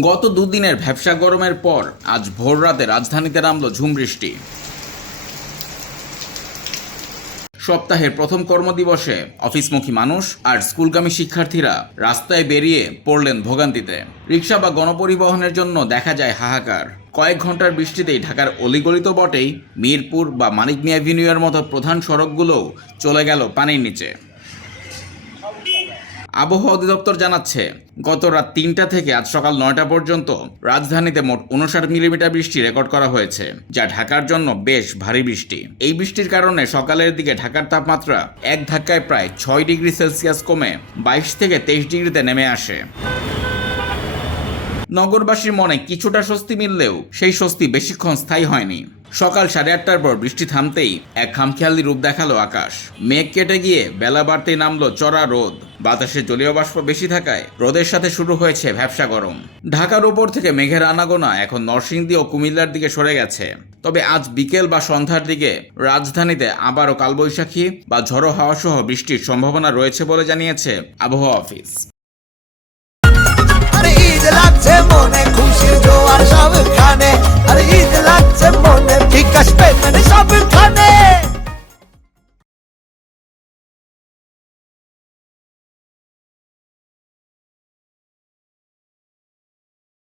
গত দুদিনের ভ্যাপসা গরমের পর আজ ভোররাতে রাজধানীতে নামল ঝুম বৃষ্টি। সপ্তাহের প্রথম কর্মদিবসে অফিসমুখী মানুষ আর স্কুলগামী শিক্ষার্থীরা রাস্তায় বেরিয়ে পড়লেন ভোগান্তিতে। রিকশা বা গণপরিবহনের জন্য দেখা যায় হাহাকার। কয়েক ঘন্টার বৃষ্টিতেই ঢাকার অলিগলি তো বটেই, মিরপুর বা মানিক মিয়া অ্যাভিনিউয়ের মতো প্রধান সড়কগুলোও চলে গেল পানির নিচে। আবহাওয়া অধিদপ্তর জানাচ্ছে, গত রাত ৩টা থেকে আজ সকাল ৯টা পর্যন্ত রাজধানীতে মোট ৫৯ মিলিমিটার বৃষ্টি রেকর্ড করা হয়েছে, যা ঢাকার জন্য বেশ ভারী বৃষ্টি। এই বৃষ্টির কারণে সকালের দিকে ঢাকার তাপমাত্রা এক ধাক্কায় প্রায় ৬ ডিগ্রি সেলসিয়াস কমে ২২ থেকে ২৩ ডিগ্রিতে নেমে আসে। নগরবাসীর মনে কিছুটা স্বস্তি মিললেও সেই স্বস্তি বেশিক্ষণ স্থায়ী হয়নি। সকাল ৮:৩০টার পর বৃষ্টি থামতেই এক খামখেয়ালি রূপ দেখালো আকাশ। মেঘ কেটে গিয়ে বেলা বাড়তেই নামলো চড়া রোদ। বাতাসে জলীয় বাষ্প বেশি থাকায় রোদের সাথে শুরু হয়েছে ভ্যাপসা গরম। ঢাকার উপর থেকে মেঘের আনাগোনা এখন নরসিংদী ও কুমিল্লার দিকে সরে গেছে। তবে আজ বিকেল বা সন্ধ্যার দিকে রাজধানীতে আবারও কালবৈশাখী বা ঝড়ো হাওয়া সহ বৃষ্টির সম্ভাবনা রয়েছে বলে জানিয়েছে আবহাওয়া অফিস।